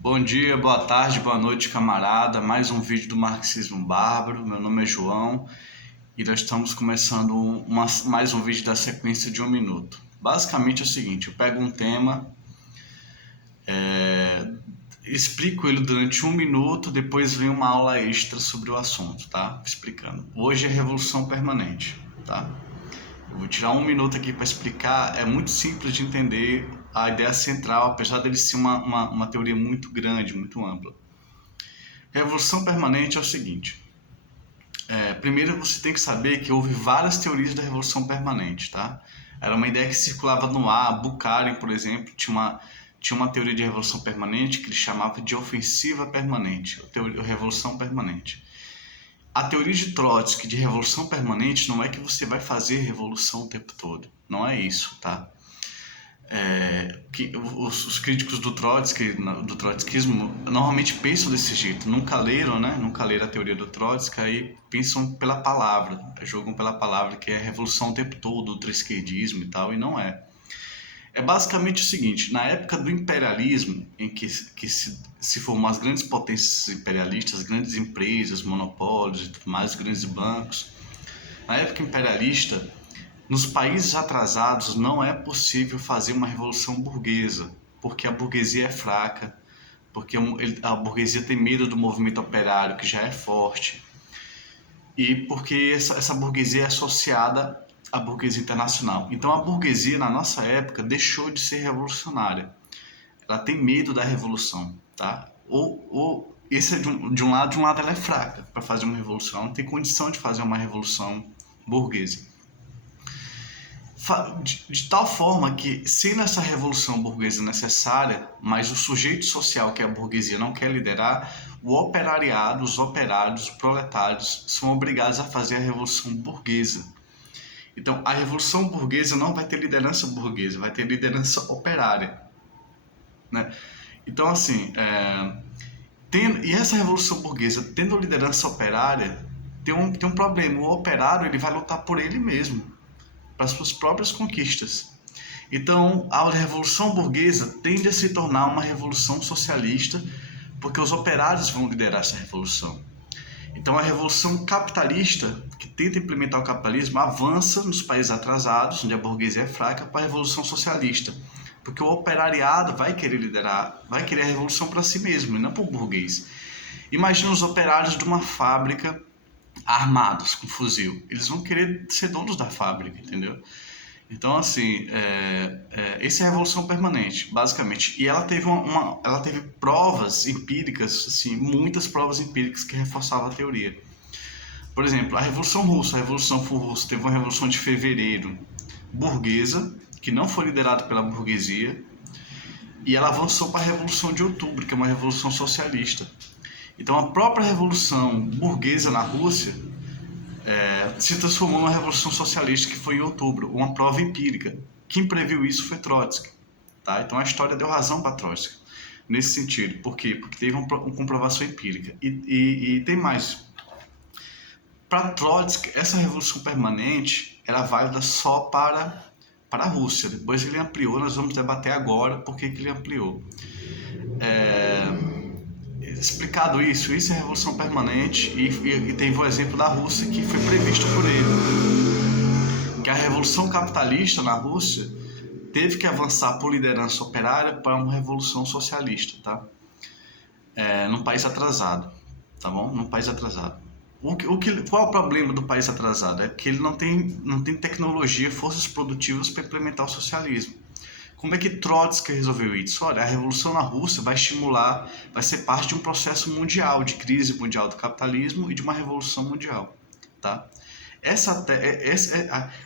Bom dia, boa tarde, boa noite, camarada. Mais um vídeo do Marxismo Bárbaro. Meu nome é João e nós estamos começando mais um vídeo da sequência de 1 minuto. Basicamente é o seguinte: eu pego um tema, explico ele durante 1 minuto, depois vem uma aula extra sobre o assunto, tá? Explicando. Hoje é Revolução Permanente, tá? Eu vou tirar 1 minuto aqui para explicar. É muito simples de entender a ideia central, apesar dele ser uma teoria muito grande, muito ampla. Revolução permanente é o seguinte: primeiro você tem que saber que houve várias teorias da revolução permanente, tá? Era uma ideia que circulava no ar. Bukharin, por exemplo, tinha uma teoria de revolução permanente que ele chamava de ofensiva permanente, ou revolução permanente. A teoria de Trotsky de revolução permanente não é que você vai fazer revolução o tempo todo, não é isso, tá? Que os críticos do Trotsky, do trotskismo, normalmente pensam desse jeito. Nunca leram, né? Nunca leram a teoria do Trotsky, aí pensam pela palavra, jogam pela palavra, que é revolução o tempo todo, ultra-esquerdismo e tal, e não é. É basicamente o seguinte: na época do imperialismo, em que se formam as grandes potências imperialistas, as grandes empresas, monopólios e tudo mais, os grandes bancos, na época imperialista, nos países atrasados não é possível fazer uma revolução burguesa, porque a burguesia é fraca, porque a burguesia tem medo do movimento operário, que já é forte, e porque essa burguesia é associada à burguesia internacional. Então a burguesia, na nossa época, deixou de ser revolucionária. Ela tem medo da revolução, tá? Ou esse é de um lado ela é fraca para fazer uma revolução, não tem condição de fazer uma revolução burguesa. De tal forma que, sendo essa revolução burguesa necessária, mas o sujeito social que a burguesia não quer liderar, o operariado, os operários, os proletários são obrigados a fazer a revolução burguesa. Então, a revolução burguesa não vai ter liderança burguesa, vai ter liderança operária, né? Então, assim, e essa revolução burguesa, tendo liderança operária, tem um problema. O operário ele vai lutar por ele mesmo, para as suas próprias conquistas. Então, a revolução burguesa tende a se tornar uma revolução socialista, porque os operários vão liderar essa revolução. Então, a revolução capitalista, que tenta implementar o capitalismo, avança nos países atrasados, onde a burguesia é fraca, para a revolução socialista, porque o operariado vai querer liderar, vai querer a revolução para si mesmo, e não para o burguês. Imagina os operários de uma fábrica armados com fuzil. Eles vão querer ser donos da fábrica, entendeu? Então, assim, essa é a revolução permanente, basicamente. E ela teve provas empíricas, assim, muitas provas empíricas que reforçavam a teoria. Por exemplo, a Revolução Russa teve uma revolução de fevereiro burguesa, que não foi liderada pela burguesia, e ela avançou para a Revolução de Outubro, que é uma revolução socialista. Então, a própria revolução burguesa na Rússia se transformou numa revolução socialista, que foi em outubro, uma prova empírica. Quem previu isso foi Trotsky, tá? Então a história deu razão para Trotsky nesse sentido. Por quê? Porque teve uma comprovação empírica. E tem mais. Para Trotsky, essa revolução permanente era válida só para a Rússia. Depois ele ampliou, nós vamos debater agora por que ele ampliou. Explicado isso é revolução permanente, e teve o exemplo da Rússia, que foi previsto por ele, que a revolução capitalista na Rússia teve que avançar por liderança operária para uma revolução socialista, tá? Num país atrasado, tá bom? Num país atrasado. Qual é o problema do país atrasado? É que ele não tem tecnologia, forças produtivas para implementar o socialismo. Como é que Trotsky resolveu isso? Olha, a revolução na Rússia vai ser parte de um processo mundial, de crise mundial do capitalismo e de uma revolução mundial, tá?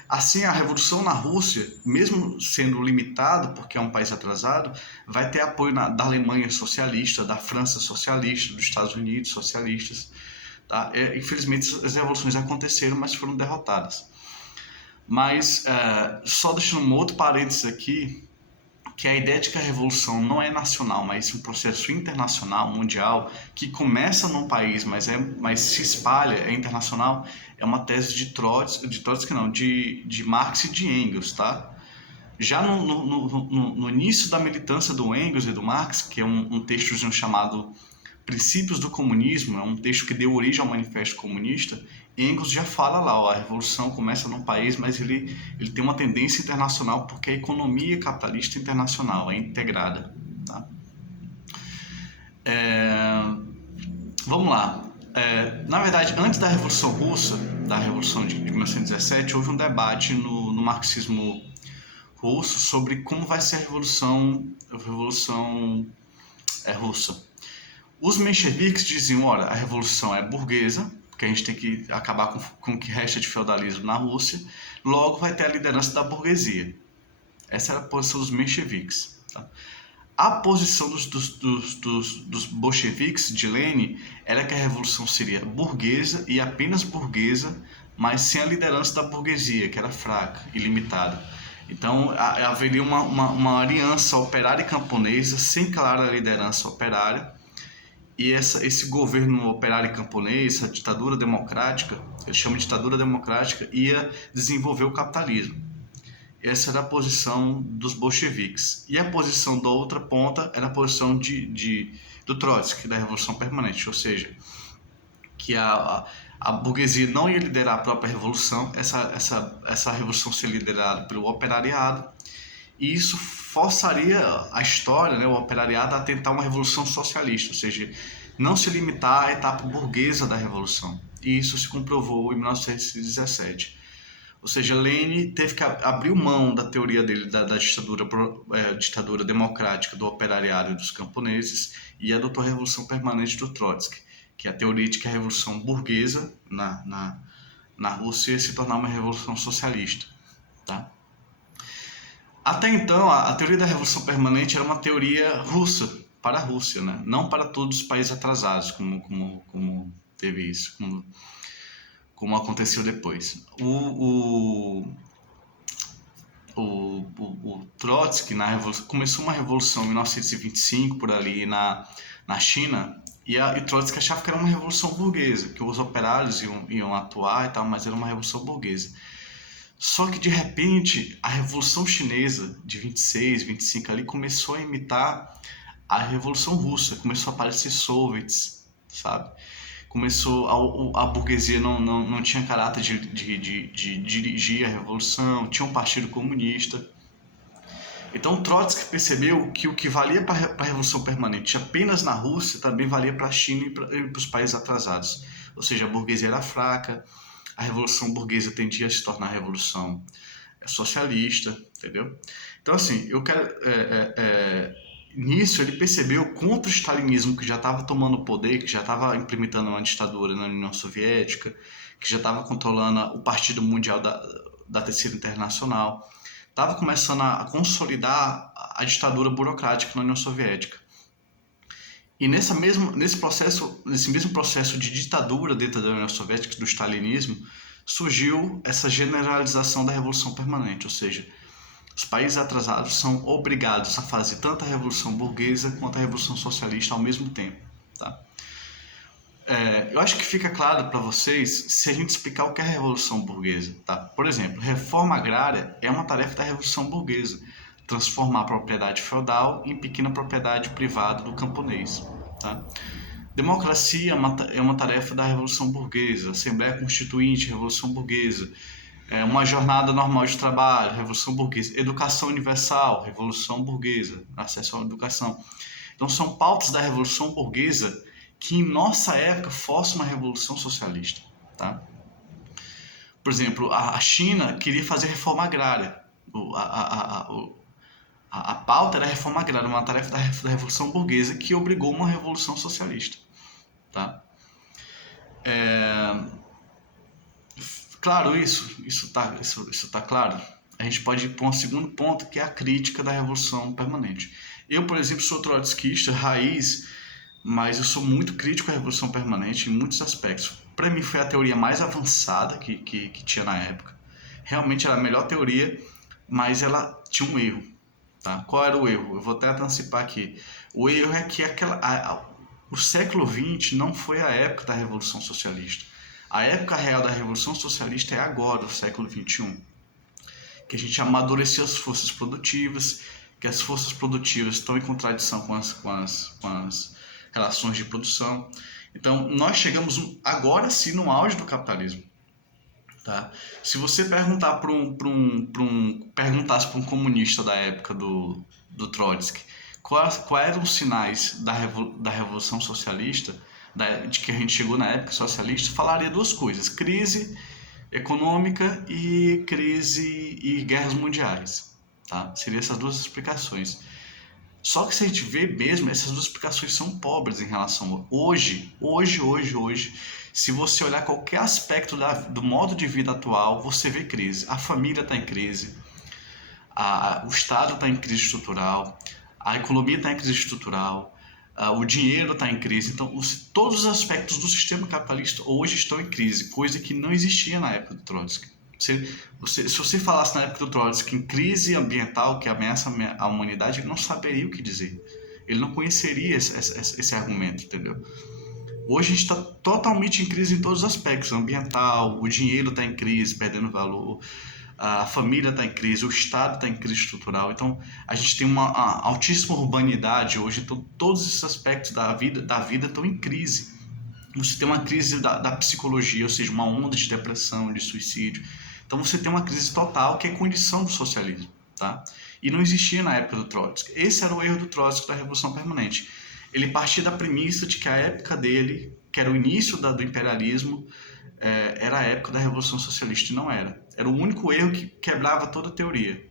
Assim, a revolução na Rússia, mesmo sendo limitada, porque é um país atrasado, vai ter apoio da Alemanha socialista, da França socialista, dos Estados Unidos socialistas, tá? Infelizmente, as revoluções aconteceram, mas foram derrotadas. Mas, só deixando um outro parênteses aqui, que a ideia de que a revolução não é nacional, mas um processo internacional, mundial, que começa num país, mas se espalha, é internacional, é uma tese de Marx e de Engels, tá? Já no início da militância do Engels e do Marx, que é um textozinho chamado Princípios do Comunismo, é um texto que deu origem ao Manifesto Comunista, Engels já fala lá, ó, a revolução começa num país, mas ele tem uma tendência internacional porque a economia capitalista internacional é integrada. Tá? Vamos lá. Na verdade, antes da Revolução Russa, da Revolução de 1917, houve um debate no marxismo russo sobre como vai ser a Revolução Russa. Os mencheviques diziam, olha, a revolução é burguesa, porque a gente tem que acabar com o que resta de feudalismo na Rússia, logo vai ter a liderança da burguesia. Essa era a posição dos mencheviques. Tá? A posição dos bolcheviques, de Lenin, era que a revolução seria burguesa e apenas burguesa, mas sem a liderança da burguesia, que era fraca e limitada. Então haveria uma aliança operária e camponesa sem clara liderança operária, e esse governo operário e camponês, essa ditadura democrática, eles chamam de ditadura democrática, ia desenvolver o capitalismo. Essa era a posição dos bolcheviques. E a posição da outra ponta era a posição do Trotsky, da Revolução Permanente, ou seja, que a burguesia não ia liderar a própria revolução, essa revolução seria liderada pelo operariado, e isso forçaria a história, né, o operariado, a tentar uma revolução socialista, ou seja, não se limitar à etapa burguesa da revolução. E isso se comprovou em 1917. Ou seja, Lenin teve que abrir mão da teoria dele da ditadura democrática do operariado e dos camponeses e adotou a revolução permanente do Trotsky, que é a teoria de que a revolução burguesa na Rússia ia se tornar uma revolução socialista. Tá? Até então, a teoria da revolução permanente era uma teoria russa, para a Rússia, né? Não para todos os países atrasados, como teve isso, como aconteceu depois. O Trotsky começou uma revolução em 1925, por ali, na China, e Trotsky achava que era uma revolução burguesa, que os operários iam atuar e tal, mas era uma revolução burguesa. Só que, de repente, a Revolução Chinesa de 26, 25 ali começou a imitar a Revolução Russa, começou a aparecer soviets, sabe? Começou a burguesia não tinha caráter de dirigir a revolução, tinha um partido comunista. Então Trotsky percebeu que o que valia para a Revolução Permanente apenas na Rússia também valia para a China e para os países atrasados. Ou seja, a burguesia era fraca, a revolução burguesa tendia a se tornar a revolução socialista, entendeu? Então, assim, eu quero... Nisso, ele percebeu contra o stalinismo, que já estava tomando poder, que já estava implementando uma ditadura na União Soviética, que já estava controlando o Partido Mundial da Terceira Internacional, estava começando a consolidar a ditadura burocrática na União Soviética. E nesse mesmo processo de ditadura dentro da União Soviética, do stalinismo, surgiu essa generalização da Revolução Permanente, ou seja, os países atrasados são obrigados a fazer tanto a Revolução Burguesa quanto a Revolução Socialista ao mesmo tempo. Tá? Eu acho que fica claro para vocês se a gente explicar o que é a Revolução Burguesa. Tá? Por exemplo, reforma agrária é uma tarefa da Revolução Burguesa, transformar a propriedade feudal em pequena propriedade privada do camponês. Tá? Democracia é uma tarefa da Revolução Burguesa, Assembleia Constituinte, Revolução Burguesa, uma jornada normal de trabalho, Revolução Burguesa, educação universal, Revolução Burguesa, acesso à educação. Então são pautas da Revolução Burguesa que em nossa época forçam uma revolução socialista. Tá? Por exemplo, a China queria fazer reforma agrária. A pauta era a reforma agrária, uma tarefa da Revolução Burguesa que obrigou uma revolução socialista. Tá? Claro, isso tá claro. A gente pode ir para um segundo ponto, que é a crítica da Revolução Permanente. Eu, por exemplo, sou trotskista, raiz, mas eu sou muito crítico à Revolução Permanente em muitos aspectos. Para mim foi a teoria mais avançada que tinha na época. Realmente era a melhor teoria, mas ela tinha um erro. Tá? Qual era o erro? Eu vou até antecipar aqui. O erro é que o século XX não foi a época da Revolução Socialista. A época real da Revolução Socialista é agora, o século XXI. que a gente amadureceu as forças produtivas, que as forças produtivas estão em contradição com as relações de produção. Então, nós chegamos agora sim no auge do capitalismo. Tá? Se você perguntar perguntasse para um comunista da época do Trotsky quais eram os sinais da Revolução Socialista, de que a gente chegou na época socialista, falaria duas coisas: crise econômica e crise e guerras mundiais. Tá? Seriam essas duas explicações. Só que se a gente vê mesmo, essas duas explicações são pobres em relação a hoje. Se você olhar qualquer aspecto do modo de vida atual, você vê crise. A família está em crise, o Estado está em crise estrutural, a economia está em crise estrutural, o dinheiro está em crise. Então, todos os aspectos do sistema capitalista hoje estão em crise, coisa que não existia na época do Trotsky. Se você falasse na época do Trotsky em crise ambiental que ameaça a humanidade, ele não saberia o que dizer. Ele não conheceria esse argumento, entendeu? Hoje a gente está totalmente em crise em todos os aspectos: ambiental, o dinheiro está em crise, perdendo valor, a família está em crise, o Estado está em crise estrutural. Então a gente tem uma altíssima urbanidade hoje, então todos esses aspectos da vida estão em crise. Você tem uma crise da psicologia, ou seja, uma onda de depressão, de suicídio. Então você tem uma crise total, que é condição do socialismo, tá? E não existia na época do Trotsky. Esse era o erro do Trotsky da Revolução Permanente. Ele partia da premissa de que a época dele, que era o início do imperialismo, era a época da Revolução Socialista, e não era. Era o único erro que quebrava toda a teoria.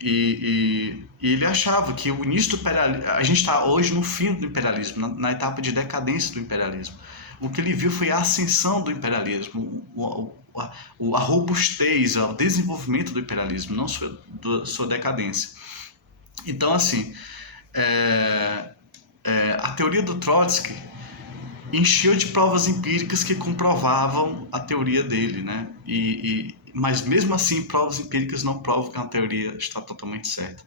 E ele achava que o início do imperialismo... A gente está hoje no fim do imperialismo, na etapa de decadência do imperialismo. O que ele viu foi a ascensão do imperialismo, a robustez, o desenvolvimento do imperialismo, não sua decadência. Então, assim, a teoria do Trotsky encheu de provas empíricas que comprovavam a teoria dele, né? Mas mesmo assim, provas empíricas não provam que a teoria está totalmente certa.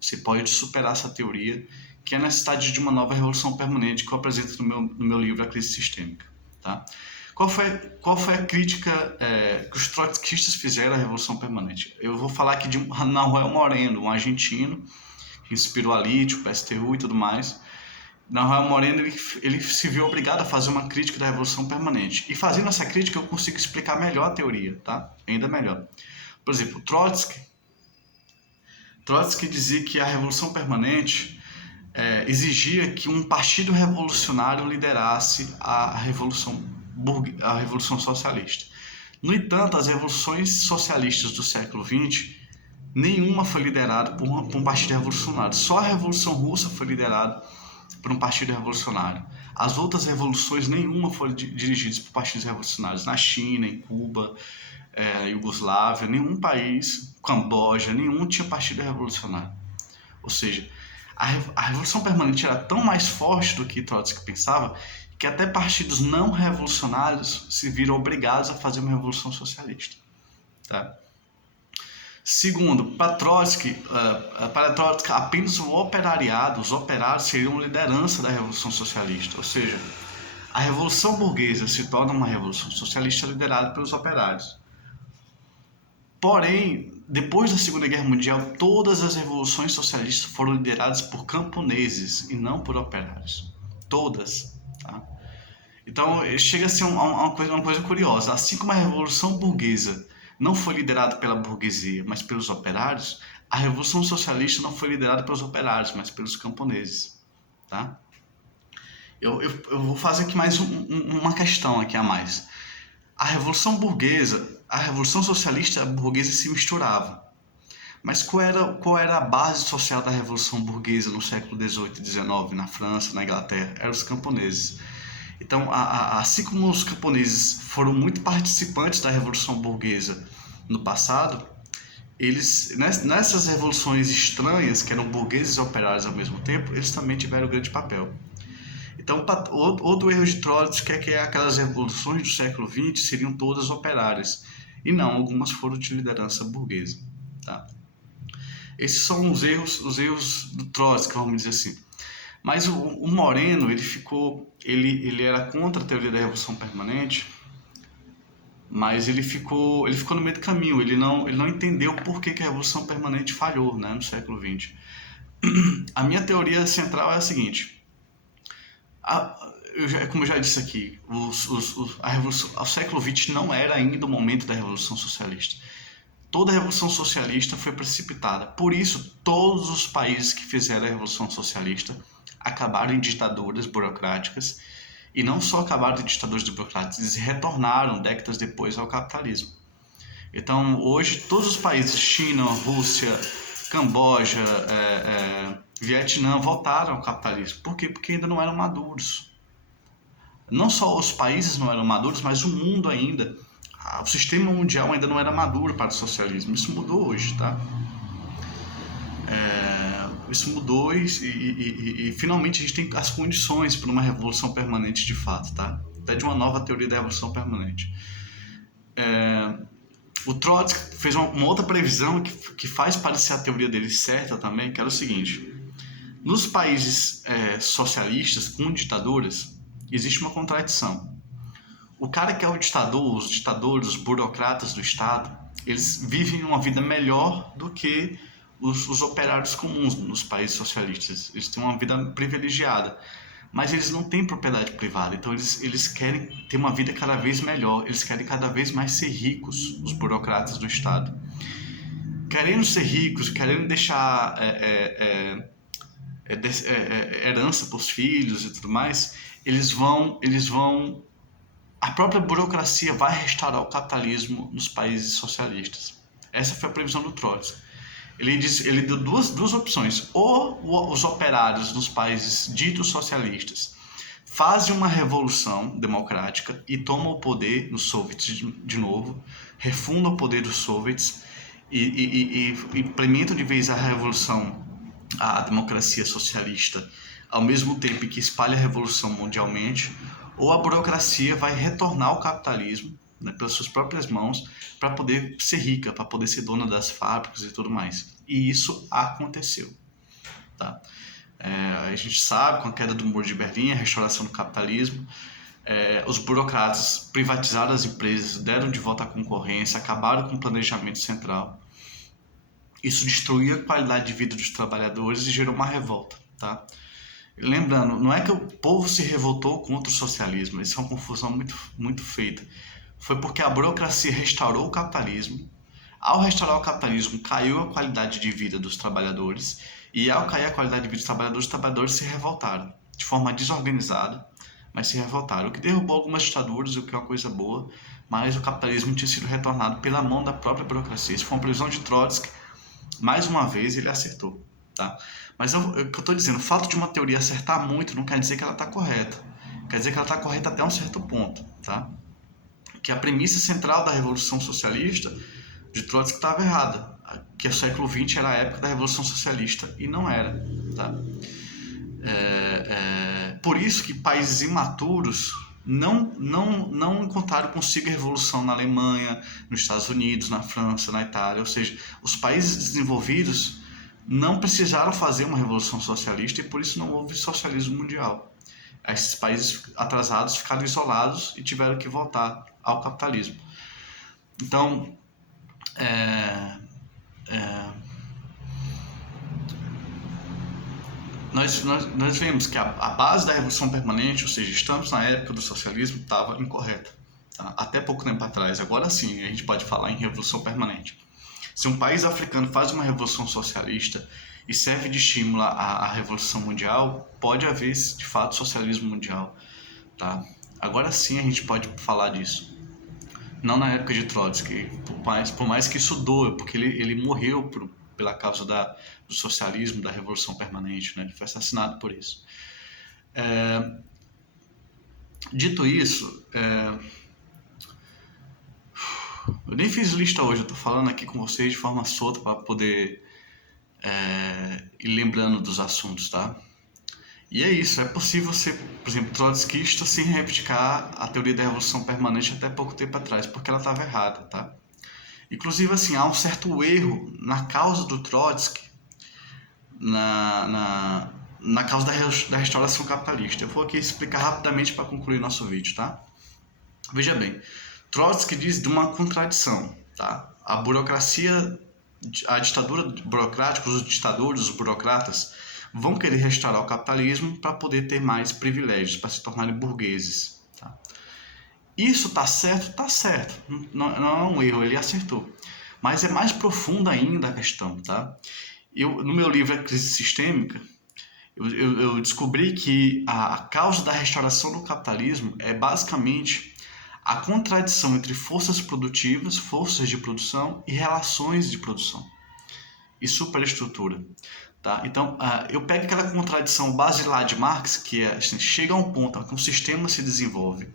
Você pode superar essa teoria, que é a necessidade de uma nova revolução permanente, que eu apresento no meu livro A Crise Sistêmica. Tá? Qual foi a crítica que os trotskistas fizeram à revolução permanente? Eu vou falar aqui de Nahuel Moreno, um argentino, que inspirou a LIT, o PSTU e tudo mais. Nahuel Moreno ele se viu obrigado a fazer uma crítica da revolução permanente. E fazendo essa crítica eu consigo explicar melhor a teoria, tá? Ainda melhor. Por exemplo, Trotsky dizia que a revolução permanente exigia que um partido revolucionário liderasse a revolução socialista. No entanto, as revoluções socialistas do século XX, nenhuma foi liderada por um partido revolucionário. Só a Revolução Russa foi liderada por um partido revolucionário. As outras revoluções, nenhuma foram dirigidas por partidos revolucionários. Na China, em Cuba, Iugoslávia, nenhum país, Camboja, nenhum tinha partido revolucionário. Ou seja, a revolução permanente era tão mais forte do que Trotsky pensava, que até partidos não revolucionários se viram obrigados a fazer uma revolução socialista. Tá? Segundo, para Trotsky, apenas o operariado, os operários seriam liderança da Revolução Socialista. Ou seja, a Revolução Burguesa se torna uma revolução socialista liderada pelos operários. Porém, depois da Segunda Guerra Mundial, todas as revoluções socialistas foram lideradas por camponeses e não por operários. Todas. Tá? Então, chega a ser uma coisa curiosa. Assim como a Revolução Burguesa não foi liderada pela burguesia, mas pelos operários, a Revolução Socialista não foi liderada pelos operários, mas pelos camponeses. Tá? Eu vou fazer aqui mais uma questão aqui a mais. A Revolução Burguesa, a Revolução Socialista e a burguesa se misturavam. Mas qual era a base social da Revolução Burguesa no século XVIII e XIX, na França, na Inglaterra? Eram os camponeses. Então, assim como os camponeses foram muito participantes da Revolução Burguesa no passado, eles, nessas revoluções estranhas, que eram burgueses e operários ao mesmo tempo, eles também tiveram um grande papel. Então, outro erro de Trotsky é que aquelas revoluções do século XX seriam todas operárias. E não, algumas foram de liderança burguesa. Tá? Esses são os erros do Trotsky, vamos dizer assim. Mas o Moreno, ele era contra a teoria da revolução permanente, mas ele ficou no meio do caminho, ele não entendeu por que a Revolução Permanente falhou, né, no século XX. A minha teoria central é a seguinte: como eu já disse aqui, o século XX não era ainda o momento da Revolução Socialista. Toda a Revolução Socialista foi precipitada. Por isso, todos os países que fizeram a Revolução Socialista acabaram em ditaduras burocráticas, e não só acabaram em ditaduras burocráticas, eles retornaram décadas depois ao capitalismo. Então, hoje, todos os países, China, Rússia, Camboja, Vietnã, voltaram ao capitalismo. Por quê? Porque ainda não eram maduros. Não só os países não eram maduros, mas o mundo ainda. O sistema mundial ainda não era maduro para o socialismo. Isso mudou hoje, tá? Isso mudou e finalmente a gente tem as condições para uma revolução permanente de fato, tá? Até de uma nova teoria da revolução permanente. O Trotsky fez uma outra previsão que faz parecer a teoria dele certa também, que era o seguinte: nos países socialistas com ditaduras existe uma contradição. O cara que é o ditador, os ditadores, os burocratas do Estado, eles vivem uma vida melhor do que os operários comuns nos países socialistas. Eles têm uma vida privilegiada, mas eles não têm propriedade privada, então eles querem ter uma vida cada vez melhor, eles querem cada vez mais ser ricos, os burocratas do Estado. Querendo ser ricos, querendo deixar herança para os filhos e tudo mais, eles vão a própria burocracia vai restaurar o capitalismo nos países socialistas. Essa foi a previsão do Trotsky. Ele deu duas opções: ou os operários nos países ditos socialistas fazem uma revolução democrática e tomam o poder nos soviets de novo, refundam o poder dos soviets e implementam de vez a revolução, a democracia socialista, ao mesmo tempo que espalha a revolução mundialmente, ou a burocracia vai retornar ao capitalismo, né, pelas suas próprias mãos, para poder ser rica, para poder ser dona das fábricas e tudo mais. E isso aconteceu. Tá? A gente sabe, com a queda do Muro de Berlim, a restauração do capitalismo, os burocratas privatizaram as empresas, deram de volta a concorrência, acabaram com o planejamento central. Isso destruiu a qualidade de vida dos trabalhadores e gerou uma revolta. Tá? Lembrando, não é que o povo se revoltou contra o socialismo, isso é uma confusão muito feita. Foi porque a burocracia restaurou o capitalismo. Ao restaurar o capitalismo, caiu a qualidade de vida dos trabalhadores, e ao cair a qualidade de vida dos os trabalhadores se revoltaram, de forma desorganizada, mas se revoltaram, o que derrubou algumas ditaduras, o que é uma coisa boa, mas o capitalismo tinha sido retornado pela mão da própria burocracia. Isso foi uma previsão de Trotsky, mais uma vez ele acertou. Tá? Mas o que eu estou dizendo, o fato de uma teoria acertar muito não quer dizer que ela está correta. Quer dizer que ela está correta até um certo ponto. Tá? Que a premissa central da Revolução Socialista de Trotsky estava errada. Que o século XX era a época da Revolução Socialista, e não era. Tá? Por isso que países imaturos não encontraram consigo a revolução na Alemanha, nos Estados Unidos, na França, na Itália. Ou seja, os países desenvolvidos não precisaram fazer uma revolução socialista, e por isso não houve socialismo mundial. Esses países atrasados ficaram isolados e tiveram que voltar ao capitalismo. Então, nós vemos que a base da revolução permanente, ou seja, estamos na época do socialismo, estava incorreta. Tá? Até pouco tempo atrás. Agora sim, a gente pode falar em revolução permanente. Se um país africano faz uma revolução socialista e serve de estímulo à revolução mundial, pode haver, de fato, socialismo mundial. Tá? Agora sim a gente pode falar disso. Não na época de Trotsky, por mais que isso doa, porque ele morreu pela causa do socialismo, da revolução permanente, né? Ele foi assassinado por isso. Dito isso, eu nem fiz lista hoje, eu estou falando aqui com vocês de forma solta para poder ir lembrando dos assuntos, tá? E é isso, é possível ser, por exemplo, trotskista sem reivindicar a teoria da revolução permanente até pouco tempo atrás, porque ela estava errada, tá? Inclusive, assim, há um certo erro na causa do Trotsky, na causa da restauração capitalista. Eu vou aqui explicar rapidamente para concluir nosso vídeo, tá? Veja bem, Trotsky diz de uma contradição, tá? A burocracia, a ditadura burocrática, os ditadores, os burocratas, vão querer restaurar o capitalismo para poder ter mais privilégios, para se tornarem burgueses. Tá? Isso está certo? Está certo. Não é um erro, ele acertou. Mas é mais profunda ainda a questão. Tá? No meu livro A Crise Sistêmica, eu descobri que a causa da restauração do capitalismo é basicamente a contradição entre forças produtivas, forças de produção e relações de produção e superestrutura. Tá? Então, eu pego aquela contradição basilar de Marx, que é assim, chega a um ponto em que um sistema se desenvolve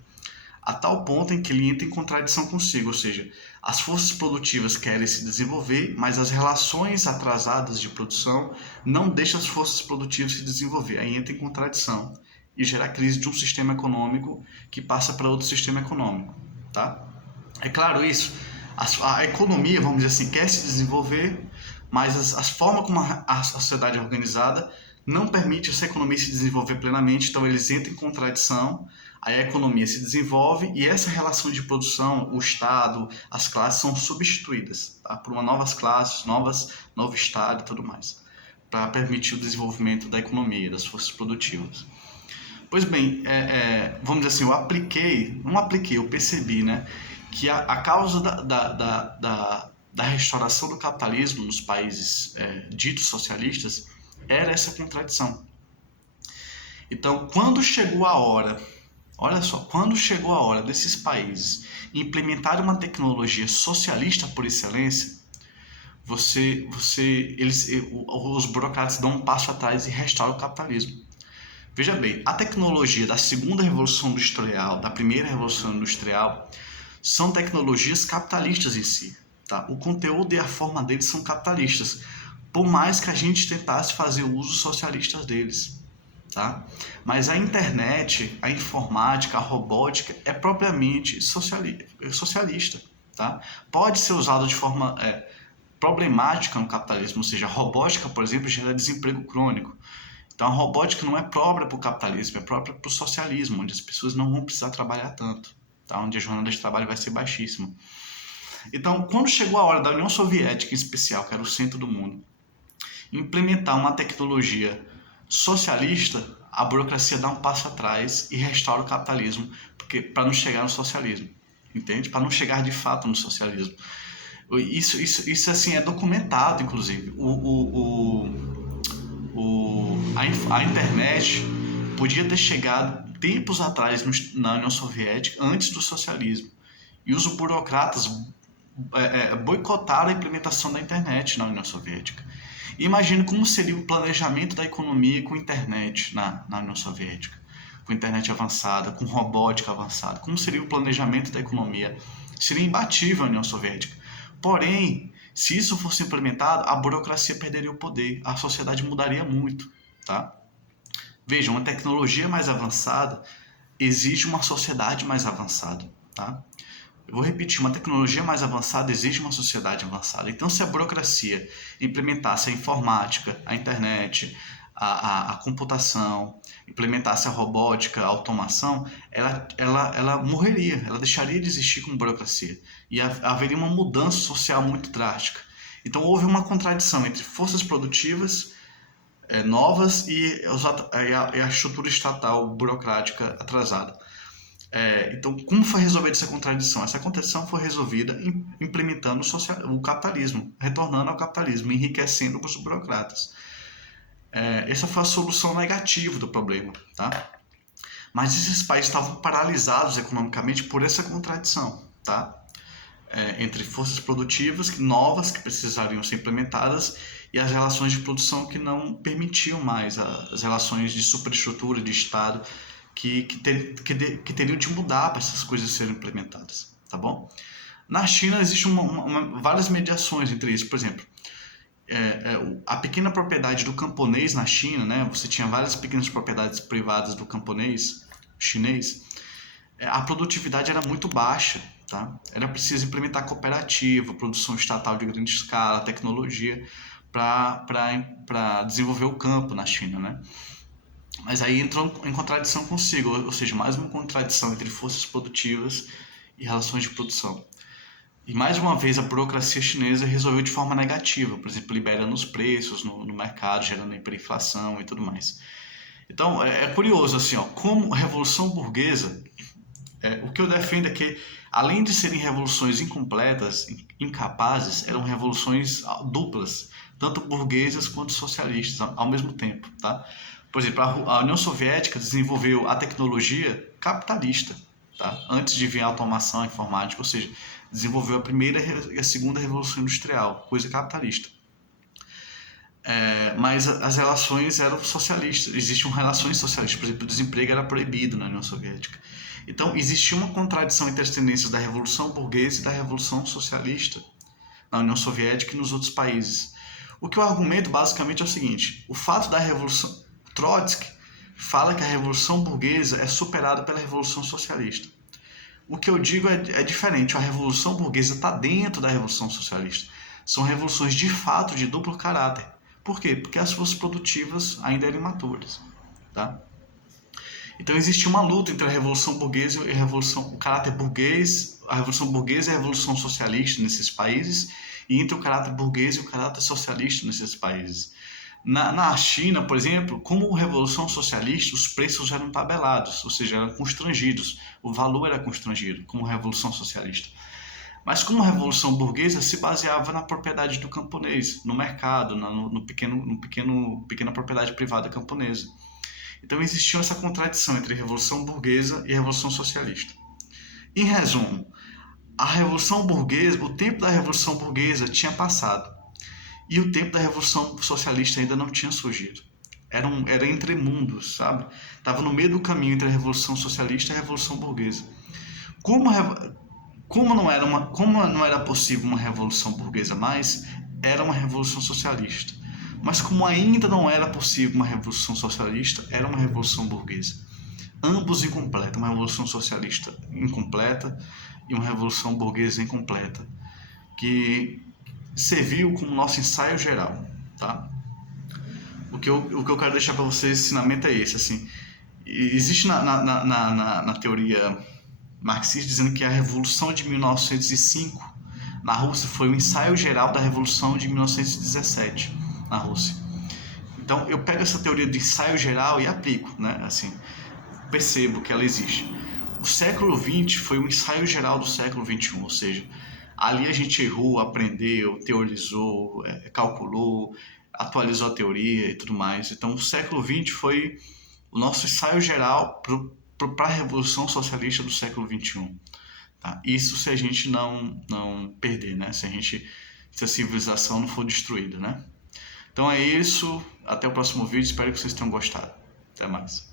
a tal ponto em que ele entra em contradição consigo, ou seja, as forças produtivas querem se desenvolver, mas as relações atrasadas de produção não deixam as forças produtivas se desenvolver. Aí entra em contradição e gera a crise de um sistema econômico que passa para outro sistema econômico. Tá? É claro isso. A economia, vamos dizer assim, quer se desenvolver, mas as formas como a sociedade é organizada não permite essa economia se desenvolver plenamente, então eles entram em contradição, aí a economia se desenvolve e essa relação de produção, o Estado, as classes são substituídas, tá? Por uma novas classes, novo Estado e tudo mais, para permitir o desenvolvimento da economia, das forças produtivas. Pois bem, vamos dizer assim, eu percebi, né, que a causa da restauração do capitalismo nos países ditos socialistas era essa contradição. Então, quando chegou a hora, olha só, quando chegou a hora desses países implementarem uma tecnologia socialista por excelência, os burocratas dão um passo atrás e restauram o capitalismo. Veja bem, a tecnologia da segunda revolução industrial, da primeira revolução industrial, são tecnologias capitalistas em si. Tá? O conteúdo e a forma deles são capitalistas, por mais que a gente tentasse fazer uso socialista deles. Tá? Mas a internet, a informática, a robótica é propriamente socialista. Tá? Pode ser usado de forma problemática no capitalismo, ou seja, a robótica, por exemplo, gera desemprego crônico. Então a robótica não é própria para o capitalismo, é própria para o socialismo, onde as pessoas não vão precisar trabalhar tanto, tá? Onde a jornada de trabalho vai ser baixíssima. Então, quando chegou a hora da União Soviética, em especial, que era o centro do mundo, implementar uma tecnologia socialista, a burocracia dá um passo atrás e restaura o capitalismo, para não chegar no socialismo, entende? Para não chegar de fato no socialismo. Isso assim é documentado, inclusive. A internet podia ter chegado tempos atrás na União Soviética, antes do socialismo. E os burocratas boicotaram a implementação da internet na União Soviética. Imagine como seria o planejamento da economia com internet na União Soviética. Com internet avançada, com robótica avançada. Como seria o planejamento da economia? Seria imbatível a União Soviética. Porém, se isso fosse implementado, a burocracia perderia o poder, a sociedade mudaria muito. Tá? Veja, uma tecnologia mais avançada exige uma sociedade mais avançada. Tá? Eu vou repetir, uma tecnologia mais avançada exige uma sociedade avançada. Então, se a burocracia implementasse a informática, a internet, a computação, implementasse a robótica, a automação, ela morreria, ela deixaria de existir como burocracia. E haveria uma mudança social muito drástica. Então, houve uma contradição entre forças produtivas novas e a estrutura estatal burocrática atrasada. Então, como foi resolvida essa contradição? Essa contradição foi resolvida implementando o capitalismo, retornando ao capitalismo, enriquecendo os burocratas. Essa foi a solução negativa do problema. Tá? Mas esses países estavam paralisados economicamente por essa contradição. Tá? Entre forças produtivas novas que precisariam ser implementadas e as relações de produção que não permitiam mais as relações de superestrutura, de Estado, que teriam de mudar para essas coisas serem implementadas, tá bom? Na China existem várias mediações entre isso. Por exemplo, a pequena propriedade do camponês na China, né? Você tinha várias pequenas propriedades privadas do camponês chinês. A produtividade era muito baixa, tá? Era preciso implementar cooperativa, produção estatal de grande escala, tecnologia para desenvolver o campo na China, né? Mas aí entrou em contradição consigo, ou seja, mais uma contradição entre forças produtivas e relações de produção. E mais uma vez a burocracia chinesa resolveu de forma negativa, por exemplo, liberando os preços no mercado, gerando hiperinflação e tudo mais. Então é curioso assim, ó, como a Revolução Burguesa, o que eu defendo é que, além de serem revoluções incompletas, incapazes, eram revoluções duplas, tanto burguesas quanto socialistas ao mesmo tempo, tá? Por exemplo, a União Soviética desenvolveu a tecnologia capitalista, tá? Antes de vir a automação, a informática, ou seja, desenvolveu a primeira e a segunda revolução industrial, coisa capitalista. Mas as relações eram socialistas, existiam relações socialistas, por exemplo, o desemprego era proibido na União Soviética. Então, existia uma contradição entre as tendências da Revolução Burguesa e da Revolução Socialista na União Soviética e nos outros países. O que eu argumento basicamente é o seguinte: o fato da Revolução. Trotsky fala que a Revolução Burguesa é superada pela Revolução Socialista. O que eu digo é diferente: a Revolução Burguesa está dentro da Revolução Socialista. São revoluções de fato de duplo caráter. Por quê? Porque as forças produtivas ainda eram imaturas. Tá? Então existia uma luta entre a Revolução Burguesa e o caráter burguês, a Revolução Burguesa e a Revolução Socialista nesses países, e entre o caráter burguês e o caráter socialista nesses países. Na China, por exemplo, como Revolução Socialista, os preços eram tabelados, ou seja, eram constrangidos, o valor era constrangido, como Revolução Socialista. Mas como a Revolução Burguesa se baseava na propriedade do camponês, no mercado, pequena propriedade privada camponesa. Então existia essa contradição entre a Revolução Burguesa e a Revolução Socialista. Em resumo, a Revolução Burguesa, o tempo da Revolução Burguesa tinha passado e o tempo da Revolução Socialista ainda não tinha surgido. Era entre mundos, sabe? Estava no meio do caminho entre a Revolução Socialista e a Revolução Burguesa. Como não era possível uma revolução burguesa mais, era uma revolução socialista. Mas como ainda não era possível uma revolução socialista, era uma revolução burguesa. Ambos incompletos, uma revolução socialista incompleta e uma revolução burguesa incompleta, que serviu como nosso ensaio geral, tá? O que eu quero deixar para vocês, esse ensinamento é esse, assim, existe na teoria marxista dizendo que a Revolução de 1905 na Rússia foi o ensaio geral da Revolução de 1917 na Rússia. Então eu pego essa teoria de ensaio geral e aplico, né? Assim, percebo que ela existe. O século XX foi o ensaio geral do século XXI, ou seja, ali a gente errou, aprendeu, teorizou, calculou, atualizou a teoria e tudo mais. Então o século XX foi o nosso ensaio geral para a Revolução Socialista do século XXI. Tá? Isso se a gente não perder, né? Se a civilização não for destruída, né? Então é isso, até o próximo vídeo, espero que vocês tenham gostado. Até mais.